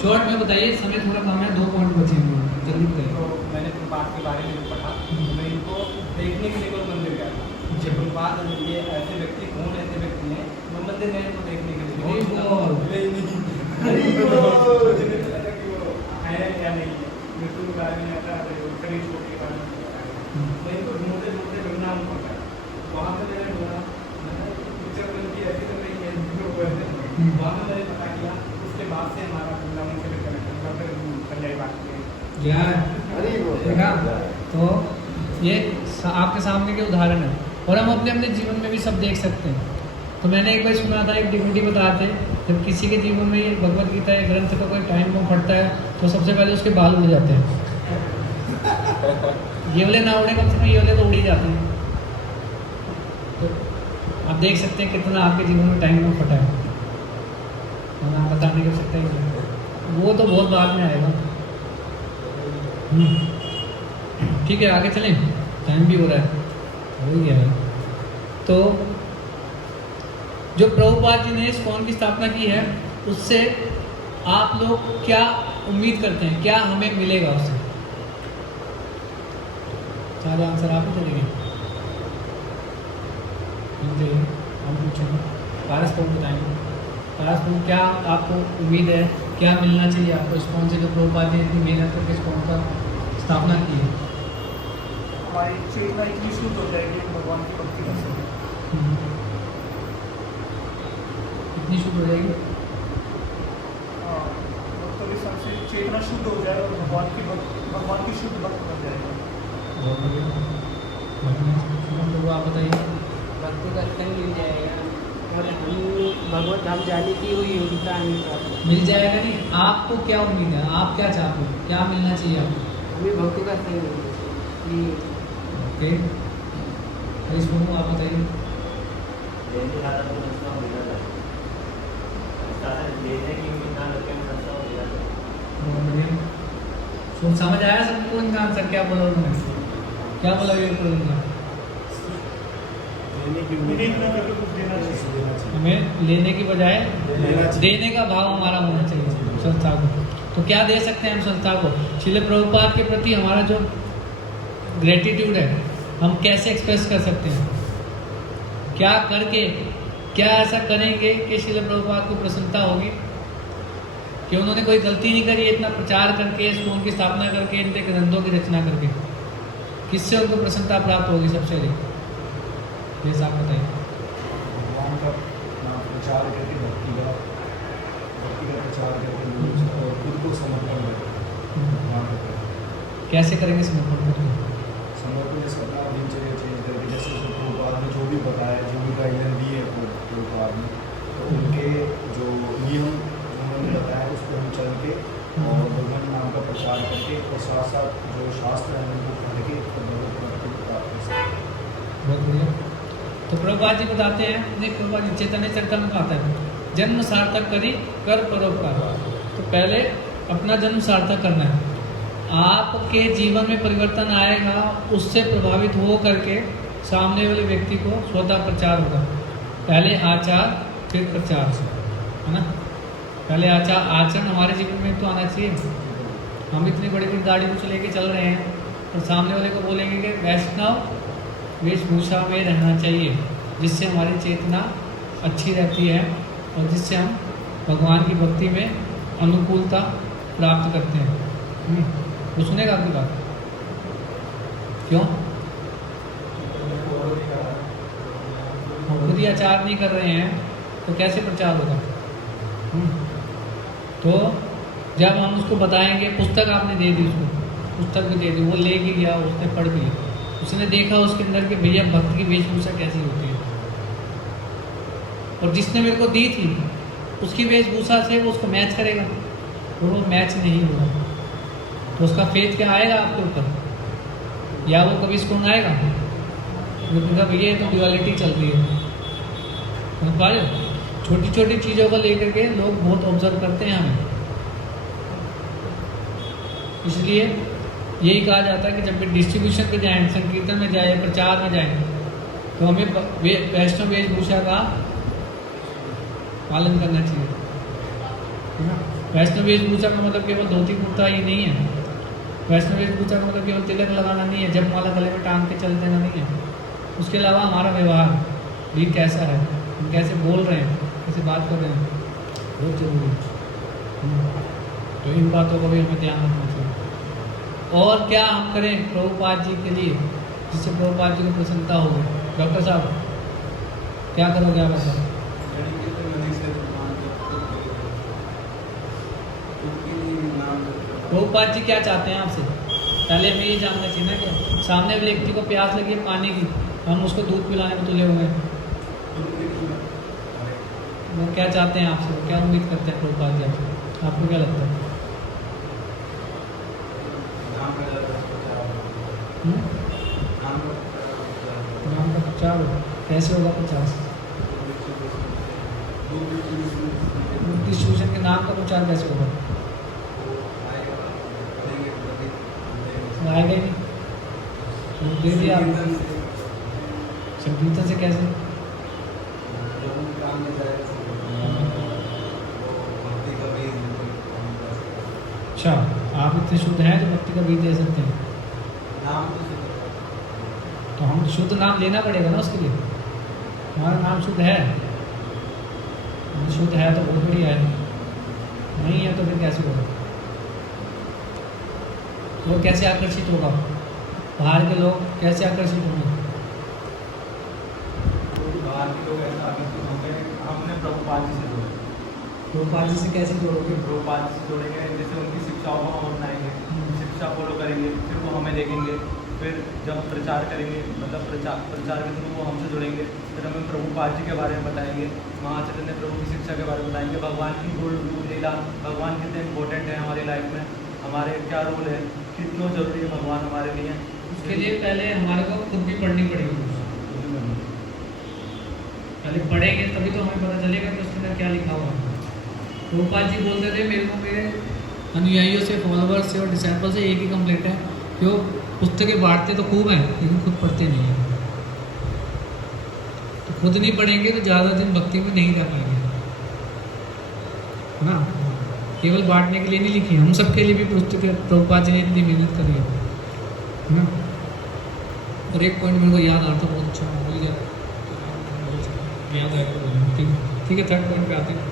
शॉर्ट में बताइए, समय थोड़ा कम है, 2 पॉइंट बचे हुए हैं, जल्दी बताइए। तो मैंने प्रभुपाद के बारे में पढ़ा, मैं इनको देखने के लिए कोई मंदिर गया था। जब प्रभुपाद ये ऐसे व्यक्ति कौन ऐसे व्यक्ति हैं, मैं मंदिर में इनको देखने के लिए मृत्यु के बारे में आता है, करीब छोड़ के बारे में आता है। मैं इनको ढूंढते ढूंढते ढूंढना पड़ता है। वहाँ पे मैंने ढूंढा, पिक्चर फिल्म की ऐसी तो नहीं है जो वहाँ पे मैंने पता किया। उसके बाद से हमारा वृंदावन से कनेक्शन का फिर संजय बात देखा। तो ये आपके सामने के उदाहरण है और हम अपने अपने जीवन में भी सब देख सकते हैं। तो मैंने एक बार सुना था, एक डिग्निटी बताते, जब किसी के जीवन में ये भगवत गीता या ग्रंथ का कोई टाइम में फटता है तो सबसे पहले उसके बाल उड़ जाते हैं। ये वाले ना उड़े, कम से कम ये वाले तो उड़ ही जाते हैं। तो आप देख सकते हैं कितना आपके जीवन में टाइम में फटा है, और आप बता नहीं कर सकते हैं। वो तो बहुत बाद में आएगा। ठीक है, आगे चलें, टाइम भी हो रहा है, हो ही गया है। तो जो प्रभुपाद जी ने इस्कॉन की स्थापना की है, उससे आप लोग क्या उम्मीद करते हैं, क्या हमें मिलेगा उससे? सारे आंसर आप ही चलेंगे, हम पूछेंगे। पारस को बताएंगे, पारस को क्या आपको उम्मीद है, क्या मिलना चाहिए आपको इस्कॉन से, जो प्रभुपाद जी ने इतनी मेहनत करके इस्कॉन का स्थापना की है? हमारी चेतना इतनी शुद्ध हो जाएगी भगवान की भक्ति कर सकें। कितनी शुद्ध हो जाएगी? तो इस हिसाब से चेतना शुद्ध हो जाए और भगवान की शुद्ध भक्त बन जाएगा। बहुत बढ़िया। तो आप बताइए। भक्तों का संग मिल जाएगा और हम भगवत धाम जाने की वो योग्यता हमें प्राप्त मिल जाएगा नहीं, आपको क्या उम्मीद है, आप क्या चाहते हो, क्या मिलना चाहिए आपको? हमें भक्तों का संग मिलना चाहिए। ओके, इसको आप बताइए। बहुत बढ़िया। तो समझ आया सबको इनका आंसर? क्या बोला उन्होंने, क्या बोला ये इनका? हमें लेने की बजाय देने का भाव हमारा होना चाहिए संस्था को। तो क्या दे सकते हैं हम संस्था को? श्रील प्रभुपाद के प्रति हमारा जो ग्रेटिट्यूड है, हम कैसे एक्सप्रेस कर सकते हैं? क्या करके, क्या ऐसा करेंगे कि श्रील प्रभुपाद को प्रसन्नता होगी कि उन्होंने कोई गलती नहीं करी, इतना प्रचार करके, इस्कॉन की स्थापना करके, इनके ग्रंथों की रचना करके? किससे उनको प्रसन्नता प्राप्त होगी सबसे अधिक? ये आप बताइए। भगवान का प्रचार करके, भक्ति का प्रचार करके और खुद को समर्पण करके। कैसे करेंगे समर्पण करके? समर्पण जैसे अपना दिनचर्या चेंज करके, जैसे प्रभुपाद ने जो भी बताया, जो भी गाइडलाइन दी है प्रभुपाद ने, तो उनके जो नियम उन्होंने बताया उस पर हम चल के और भगवान नाम का प्रचार करके और साथ साथ जो शास्त्र है उनको पढ़ के बहुत बढ़िया। तो प्रभुपाद जी बताते हैं, नहीं प्रभुपाद जी चैतन्य चरितामृत में आता है, जन्म सार्थक करी कर परोपकार। तो पहले अपना जन्म सार्थक करना है, आपके जीवन में परिवर्तन आएगा, उससे प्रभावित हो करके सामने वाले व्यक्ति को स्वतः प्रचार होगा। पहले आचार फिर प्रचार, है ना? पहले आचरण हमारे जीवन में तो आना चाहिए। हम इतनी बड़ी बड़ी गाड़ी को लेके चल रहे हैं और सामने वाले को बोलेंगे कि वैष्णव वेशभूषा में रहना चाहिए, जिससे हमारी चेतना अच्छी रहती है और जिससे हम भगवान की भक्ति में अनुकूलता प्राप्त करते हैं। वो सुनेगा आपकी बात? क्यों? हम खुद ही आचार नहीं कर रहे हैं तो कैसे प्रचार होगा? तो जब हम उसको बताएंगे, पुस्तक आपने दे दी उसको, पुस्तक भी दे दी, वो ले के गया, उसने पढ़ ली, उसने देखा उसके अंदर कि भैया भक्त की वेशभूषा कैसी होती है, और जिसने मेरे को दी थी उसकी वेशभूषा से वो उसको मैच करेगा, और वो मैच नहीं होगा तो उसका फेथ क्या आएगा आपके ऊपर? या वो कभी इसको आएगा? वो कहेगा भैया ये तो ड्युअलिटी चल रही है। समझ पा रहे हो? छोटी छोटी चीज़ों को लेकर के लोग बहुत ऑब्जर्व करते हैं हमें, इसलिए यही कहा जाता है कि जब भी डिस्ट्रीब्यूशन पे जाएं, संकीर्तन में जाए, प्रचार में जाएं, तो हमें वैष्णव वेशभूषा का पालन करना चाहिए, है ना? वैष्णव वेशभूषा का मतलब केवल धोती कुर्ता ही नहीं है। वैष्णव वेशभूषा का मतलब केवल तिलक लगाना नहीं है, जब माला गले में टांग के चल देना नहीं है। उसके अलावा हमारा व्यवहार भी कैसा है, हम कैसे बोल रहे हैं, कैसे बात कर रहे हैं, बहुत जरूरी है। तो इन बातों का भी हमें ध्यान रखना चाहिए। और क्या हम करें प्रभुपाद जी के लिए जिससे प्रभुपाद जी को प्रसन्नता होगी? डॉक्टर साहब क्या करोगे आप ऐसा? प्रभुपाद जी क्या चाहते हैं आपसे? पहले हमें ये जानना चाहिए ना कि सामने व्यक्ति को प्यास लगी है पानी की, हम उसको दूध पिलाने में तुले हुए हैं। वो क्या चाहते हैं आपसे? वो क्या उम्मीद करते हैं प्रभुपाद जी आपसे? आपको क्या लगता है? नाम का प्रचार हो, कैसे होगा प्रचार? डिस्ट्रीब्यूशन के नाम का प्रचार कैसे होगा? आएगा ही नहीं, दे दिया संकीर्तन से कैसे? अच्छा, आप इतने शुद्ध हैं जो भक्ति का बीज दे सकते हैं? तो हम शुद्ध नाम लेना पड़ेगा ना उसके लिए। हमारा नाम शुद्ध है, शुद्ध है तो बहुत बढ़िया है, नहीं है तो फिर कैसे होगा? वो कैसे आकर्षित होगा? बाहर के लोग कैसे आकर्षित होंगे? बाहर के लोग ऐसा आकर्षित होंगे, हमने प्रभुपाद जी से जोड़े। प्रभुपाद जी से कैसे जोड़ोगे? प्रभुपाद जी से जोड़ेंगे, जैसे उनकी शिक्षाओं को हम अपनाएंगे, शिक्षा फॉलो करेंगे, फिर वो हमें देखेंगे, फिर जब प्रचार करेंगे, मतलब प्रचार के थ्रू वो हमसे जुड़ेंगे, फिर हमें प्रभुपाद जी के बारे में बताएंगे, वहाँ चैतन्य प्रभु की शिक्षा के बारे में बताएंगे, भगवान की गुण लीला, भगवान कितने इम्पोर्टेंट है हमारी लाइफ में, हमारे क्या रोल है, कि क्यों जरूरी है भगवान हमारे लिए। उसके लिए पहले हमारे को खुद भी पढ़नी पड़ेगी। पहले पढ़ेंगे तभी तो हमें पता चलेगा कि उसके अंदर क्या लिखा हुआ है। प्रभुपाद जी बोलते थे मेरे को मेरे अनुयायियों से, फॉलोअर्स से और डिसाइपल से एक ही कंप्लेंट है कि वो पुस्तकें बांटते तो खूब हैं लेकिन खुद पढ़ते नहीं हैं। तो खुद नहीं पढ़ेंगे तो ज़्यादा दिन भक्ति में नहीं रह पाएंगे, है ना। केवल बांटने के लिए नहीं लिखी, हम सब के लिए भी पुस्तकें प्रभुपाद जी ने इतनी मेहनत करी है ना। और एक पॉइंट मेरे को याद आता बहुत अच्छा भूल गया, याद आया तो ठीक है। थर्ड पॉइंट पे आते हैं।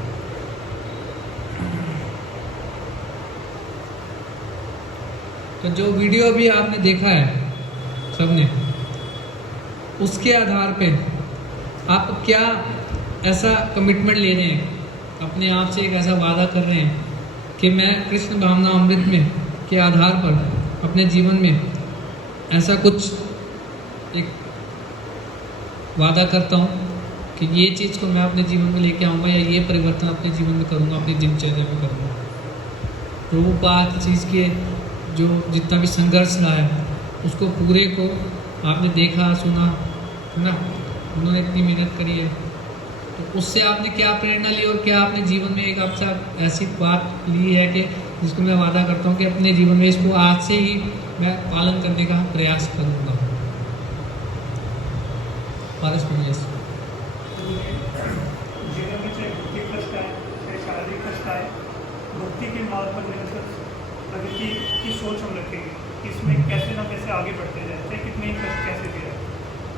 तो जो वीडियो अभी आपने देखा है सबने, उसके आधार पे आप क्या ऐसा कमिटमेंट ले रहे हैं, अपने आप से एक ऐसा वादा कर रहे हैं कि मैं कृष्ण भावना अमृत में के आधार पर अपने जीवन में ऐसा कुछ एक वादा करता हूँ कि ये चीज़ को मैं अपने जीवन में लेके आऊँगा या ये परिवर्तन अपने जीवन में करूँगा, अपनी दिनचर्या में करूँगा। प्रभुपाद चीज़ के जो जितना भी संघर्ष रहा है उसको पूरे को आपने देखा सुना, है ना। उन्होंने इतनी मेहनत करी है, तो उससे आपने क्या प्रेरणा ली और क्या आपने जीवन में एक आपसे ऐसी बात ली है कि जिसको मैं वादा करता हूँ कि अपने जीवन में इसको आज से ही मैं पालन करने का प्रयास करूँगा। पारस पुनियस जीवन में चाहे भौतिक कष्ट आए, चाहे शारीरिक कष्ट आए, भक्ति के मार्ग पर निरंतर प्रगति की सोच हम रखेंगे, इसमें कैसे ना कैसे आगे बढ़ते जाए, चाहे कितने ही कष्ट कैसे भी आए।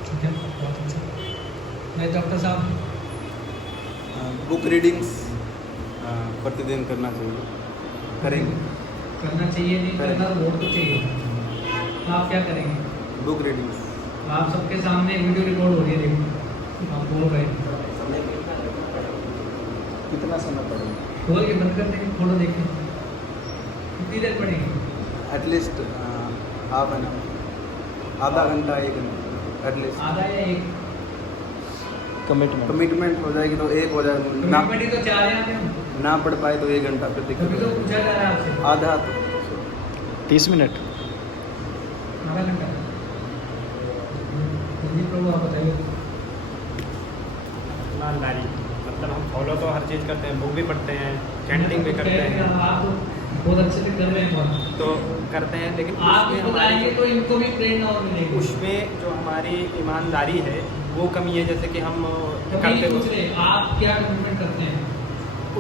ठीक है, बहुत अच्छा। मैं डॉक्टर साहब, बुक रीडिंग्स प्रतिदिन करना चाहिए, करेंगे। करना चाहिए नहीं करना बहुत कुछ चाहिए। आप क्या करेंगे? Book readings. आप सबके सामने वीडियो रिकॉर्ड हो रही है, देखो आप बोल रहे हैं। कितना समय पढ़ेंगे? खोल के बंद कर देंगे, फोटो देखें। कितनी देर पढ़ेंगे? एटलीस्ट हाफ एन आवर, आधा घंटा, 1 घंटा एटलीस्ट। आधा या एक? कमिटमेंट हो जाएगी तो एक हो जाएगा, ना कमिटमेंट ही तो चाह रहे हैं आप, ना पढ़ पाए तो 1 घंटा फिर दिक्कत कभी हो तो पूछा जा रहा है आपसे। जाएगी। आधा तो 30 मिनट। आधा घंटा। जल्दी प्रभु आप बताइए। ईमानदारी, मतलब हम फॉलो तो हर चीज़ करते हैं, बुक भी पढ़ते हैं, चैंटिंग भी करते हैं, आप बहुत अच्छे से कर रहे हैं, तो करते हैं, लेकिन आप उसमें बताएंगे हमारी तो इनको भी प्रेरणा और मिलेगी। उसमें जो हमारी ईमानदारी है वो कमी है, जैसे कि हम कभी करते पूछ रहे आप क्या कमिटमेंट करते हैं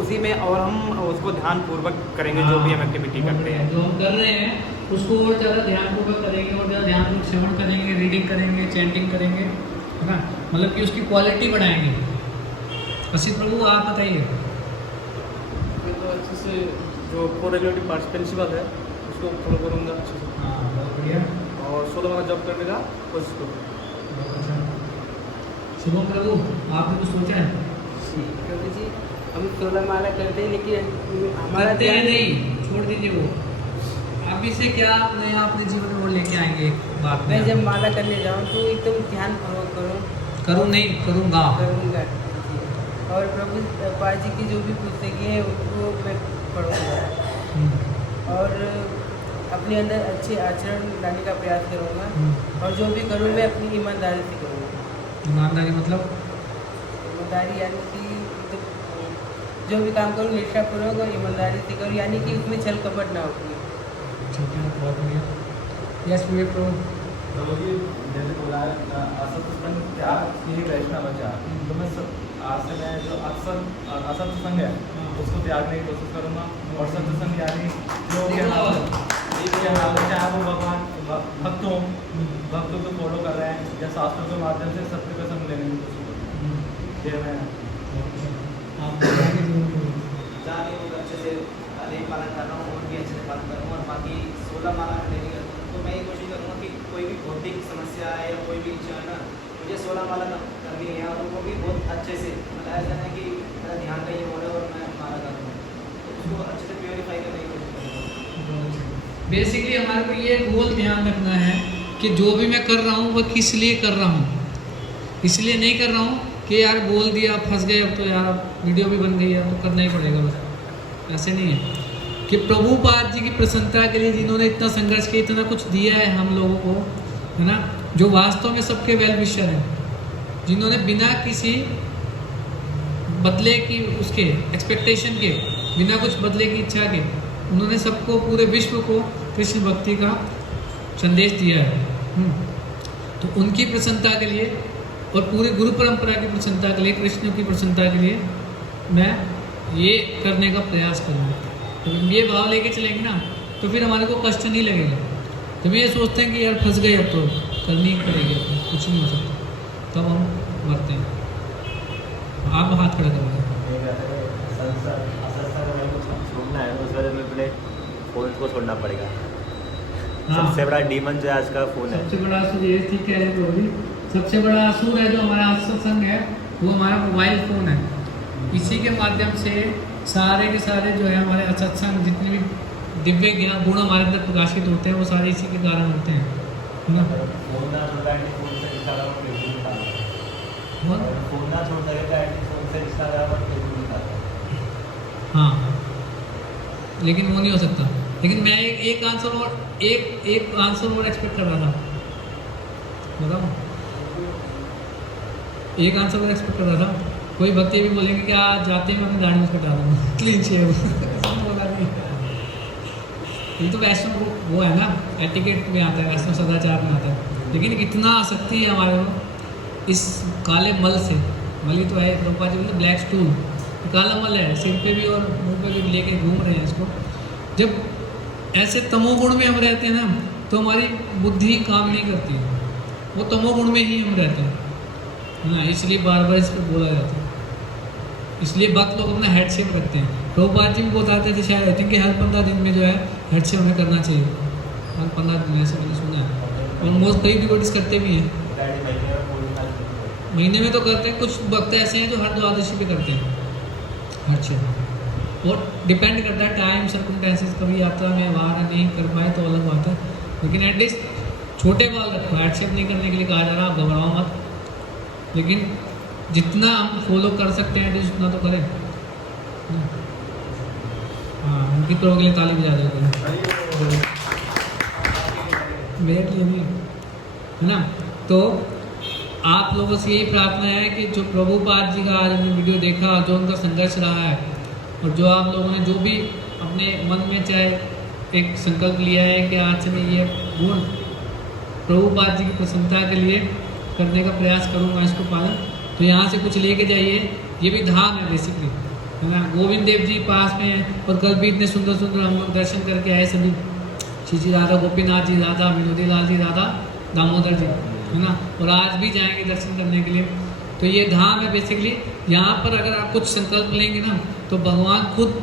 उसी में, और हम उसको ध्यानपूर्वक करेंगे जो भी हम एक्टिविटी करते हैं। जो हम कर रहे हैं उसको और ज़्यादा ध्यानपूर्वक करेंगे और ज़्यादा ध्यानपूर्वक श्रवण करेंगे, रीडिंग करेंगे, चैंटिंग करेंगे, है ना। मतलब कि उसकी क्वालिटी बढ़ाएंगे। असित प्रभु आप बताइए। तो अच्छे से जो कोरेलेटिव पार्ट्स प्रिंसिपल है उसको फॉलो करूँगा अच्छे से। हाँ बहुत बढ़िया। और 16 माला जप करने का कोशिश करूँगा। बहुत अच्छा। शुभम प्रभु आपने कुछ सोचा है? प्रभु जी हम 16 माला करते हैं लेकिन हमारा करते हैं ध्यान नहीं, छोड़ दीजिए वो। अभी से क्या अपने अपने जीवन में वो लेके आएंगे एक बात मैं में? जब माला करने जाऊँ तो एकदम ध्यान पूर्वक करूँ नहीं, करूँगा। करूँगा। और प्रभु पाद जी की जो भी पुस्तकें हैं उनको मैं पढ़ूँगा और अपने अंदर अच्छे आचरण लाने का प्रयास करूँगा और जो भी करूँ मैं अपनी ईमानदारी से करूँगा। ईमानदारी मतलब? ईमानदारी यानी कि जो भी काम करूँ निष्ठापूर्वक और ईमानदारी से करूँ, यानी कि उसमें छल कपट ना हो। ठीक है, बहुत बढ़िया। यस विवेक प्रभु। तो ये जैसे बोला असत संग त्याग ही वैष्णव बचा, तो मैं आज से मैं जो असत संग है उसको त्यागने की कोशिश करूँगा और सत्संग यानी जो चाहे वो भगवान भक्तों को फॉलो कर रहे हैं या शास्त्रों के माध्यम से सत्य का संग लेने की कोशिश करूँगा। ये मैं जाने वो अच्छे से नहीं पालन कर रहा हूँ और भी अच्छे से पालन करूँगा और बाकी 16 माला करने की तो मैं ये कोशिश करूँगा कि कोई भी भौतिक समस्या है या कोई भी इच्छा है ना मुझे 16 माला करनी है और उनको भी बहुत अच्छे से मतलब ऐसा नहीं कि मेरा ध्यान कहीं हो रहा है और मैं माला कर रहा हूँ, तो उसको अच्छे से प्योरीफाई करने की कोशिश करूँगा। बेसिकली हमारे को ये गोल ध्यान रखना है कि जो भी मैं कर रहा हूँ वो किस लिए कर रहा हूँ। इसलिए नहीं कर रहा हूँ कि यार बोल दिया फंस गए, अब तो यार वीडियो भी बन गई है तो करना ही पड़ेगा, बस ऐसे नहीं है। कि प्रभुपाद जी की प्रसन्नता के लिए जिन्होंने इतना संघर्ष किया, इतना कुछ दिया है हम लोगों को, है ना, जो वास्तव में सबके वेल विशर हैं, जिन्होंने बिना किसी बदले की उसके एक्सपेक्टेशन के, बिना कुछ बदले की इच्छा के, उन्होंने सबको पूरे विश्व को कृष्ण भक्ति का संदेश दिया है। तो उनकी प्रसन्नता के लिए और पूरी गुरु परंपरा की प्रसन्नता के लिए, कृष्ण की प्रसन्नता के लिए मैं ये करने का प्रयास करूँगा। तो ये भाव लेके चलेंगे ना तो फिर हमारे को कष्ट नहीं लगेगा। जब ये सोचते हैं कि यार फंस गए अब तो करनी ही पड़ेगी, कुछ नहीं हो सकता, तब हम मरते हैं। आप हाथ खड़ा करोगे। छोड़ना है उस वजह में अपने फ़ोन को छोड़ना पड़ेगा। हाँ। सबसे बड़ा डीमन जो है आज का फ़ोन है। सबसे बड़ा असुर ये ठीक है तो भी सबसे बड़ा असुर है जो हमारा सत्संग है वो हमारा मोबाइल फ़ोन है। इसी के माध्यम से सारे के सारे जो है हमारे सत्संग जितने भी दिव्य ज्ञान गुण हमारे अंदर प्रकाशित होते हैं वो सारे इसी के कारण होते हैं, है ना। फोन ना छोड़ता है फोन से इंस्टाग्राम और फेसबुक निकालता है। फोन ना छोड़ सके तो फोन से इंस्टाग्राम और फेसबुक निकालता है। हाँ, लेकिन वो नहीं हो सकता। लेकिन मैं एक आंसर और एक आंसर और एक्सपेक्ट कर रहा था, बताओ। एक आंसर और एक्सपेक्ट कर रहा था। कोई भक्ति भी बोलेंगे कि आज जाते हैं मैं अपनी दाढ़ी में कटा दूँगा, क्लीन शेव। ये तो वैष्णव वो है ना, एटिकेट में आता है, वैष्णव सदाचार में आता है। लेकिन इतना आसक्ति है हमारे को इस काले मल से, मल ही तो है, प्रभुपाद जी बोलते ब्लैक स्टूल, तो काला मल है, सिर पे भी और मुंह पे भी लेके घूम रहे हैं इसको। जब ऐसे तमोगुण में हम रहते हैं ना तो हमारी बुद्धि काम नहीं करती, वो तमोगुण में ही हम रहते हैं ना, इसलिए बार बार इस पर बोला जाता है। इसलिए भक्त लोग अपना हेड शेप रखते हैं। प्रभुपाद जी भी बताते थे शायद, आई थिंक कि हर 15 दिन में जो है हेड शेप हमें करना चाहिए, हर 15 दिन, ऐसे मैंने सुना है। और मोस्ट कई डिवोटीज करते भी हैं, महीने में तो करते हैं। कुछ भक्त ऐसे हैं जो हर द्वादशी पे करते हैं हेड शेप। और डिपेंड करता है टाइम सर्कमस्टेंसेस, कभी यात्रा में बाहर नहीं कर पाए तो अलग बात है, लेकिन एटलीस्ट छोटे बाल रखो। हेड शेप नहीं करने के लिए कहा जा रहा, आप घबराओ मत, लेकिन जितना हम फॉलो कर सकते हैं उतना तो करें। हाँ, उनकी प्रो के लिए ताली बजा देते हैं, मेरे लिए नहीं, है ना। तो आप लोगों से यही प्रार्थना है कि जो प्रभुपाद जी का आज हमने वीडियो देखा, जो उनका संघर्ष रहा है, और जो आप लोगों ने जो भी अपने मन में चाहे एक संकल्प लिया है कि आज से मैं ये गुण प्रभुपाद जी की प्रसन्नता के लिए करने का प्रयास करूँगा, इसको पालन, तो यहाँ से कुछ लेके जाइए। ये भी धाम है बेसिकली, है ना। गोविंद देव जी पास में हैं, और कल भी इतने सुंदर सुंदर हम लोग दर्शन करके आए सभी, श्री राधा गोपीनाथ जी राधा, विनोदी लाल जी राधा, दामोदर जी, है ना। और आज भी जाएंगे दर्शन करने के लिए। तो ये धाम है बेसिकली। यहाँ पर अगर आप कुछ संकल्प लेंगे ना तो भगवान खुद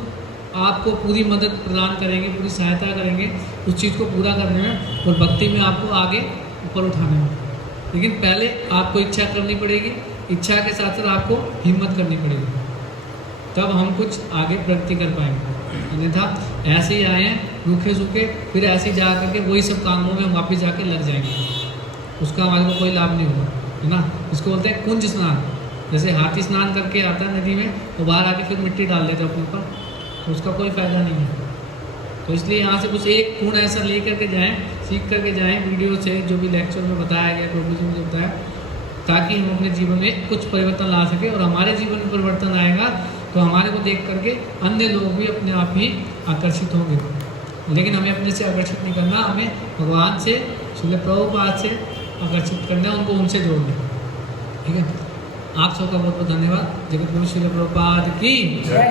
आपको पूरी मदद प्रदान करेंगे, पूरी सहायता करेंगे उस चीज़ को पूरा करने में और भक्ति में आपको आगे ऊपर उठाने में। लेकिन पहले आपको इच्छा करनी पड़ेगी, इच्छा के साथ साथ आपको हिम्मत करनी पड़ेगी, तब हम कुछ आगे प्रगति कर पाएंगे। अन्यथा ऐसे ही आए हैं रूखे सूखे, फिर ऐसे ही जा करके वही सब कामों में हम वापस जाके लग जाएंगे, उसका हमारे को कोई लाभ नहीं होगा, है ना। इसको बोलते हैं कुंज स्नान। जैसे हाथी स्नान करके आता है नदी में, तो बाहर आके फिर मिट्टी डाल देते हैं अपने ऊपर, तो उसका कोई फ़ायदा नहीं है। तो इसलिए यहाँ से कुछ एक गुण ऐसा ले करके जाएँ, सीख करके जाएँ वीडियो से, जो भी लेक्चर में बताया गया, प्रभु जी ने बताया, ताकि हम अपने जीवन में कुछ परिवर्तन ला सकें। और हमारे जीवन में परिवर्तन आएगा तो हमारे को देख करके अन्य लोग भी अपने आप ही आकर्षित होंगे। लेकिन हमें अपने से आकर्षित नहीं करना, हमें भगवान से, श्रील प्रभुपाद से आकर्षित करना, उनको उनसे जोड़ना। ठीक है, आप सबका बहुत बहुत धन्यवाद। जगत गुरु श्रील प्रभुपाद की जय।